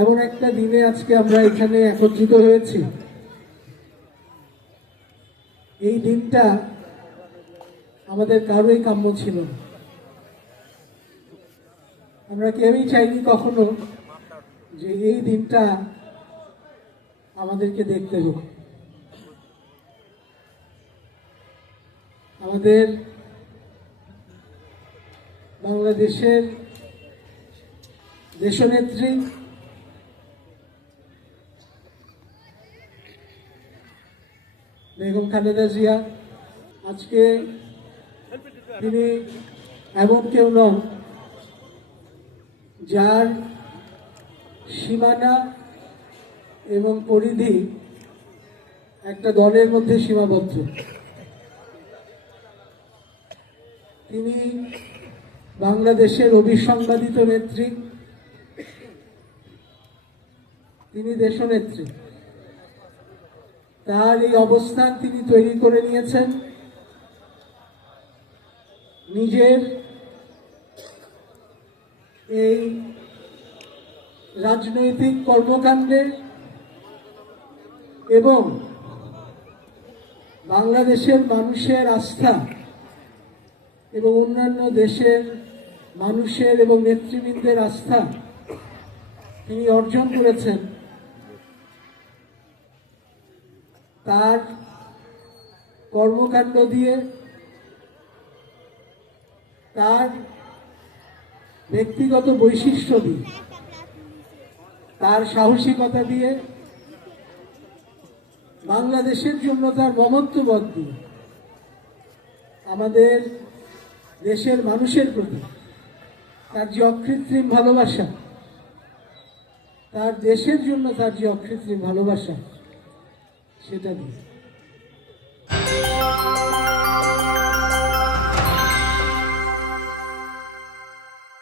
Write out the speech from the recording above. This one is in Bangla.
এমন একটা দিনে আজকে আমরা এখানে একত্রিত হয়েছি। এই দিনটা আমাদের কারোই কাম্য ছিল না। আমরা কেউই চাইনি কখনো যে এই দিনটা আমাদেরকে দেখতে হবে। আমাদের বাংলাদেশের দেশনেত্রী বেগম খালেদা জিয়া আজকে তিনি এমন কেউ নন যার সীমানা এবং পরিধি একটা দলের মধ্যে সীমাবদ্ধ। তিনি বাংলাদেশের অবিসংবাদিত নেত্রী, তিনি দেশনেত্রী। তার এই অবস্থান তিনি তৈরি করে নিয়েছেন নিজের এই রাজনৈতিক কর্মকাণ্ডে এবং বাংলাদেশের মানুষের আস্থা এবং অন্যান্য দেশের মানুষের এবং নেতৃবৃন্দের আস্থা তিনি অর্জন করেছেন তার কর্মকাণ্ড দিয়ে, তার ব্যক্তিগত বৈশিষ্ট্য দিয়ে, তার সাহসিকতা দিয়ে, বাংলাদেশের জন্য তার মমত্ববোধ দিয়ে, আমাদের দেশের মানুষের প্রতি তার যে অকৃত্রিম ভালোবাসা, তার দেশের জন্য তার যে অকৃত্রিম ভালোবাসা, সেটা দিয়ে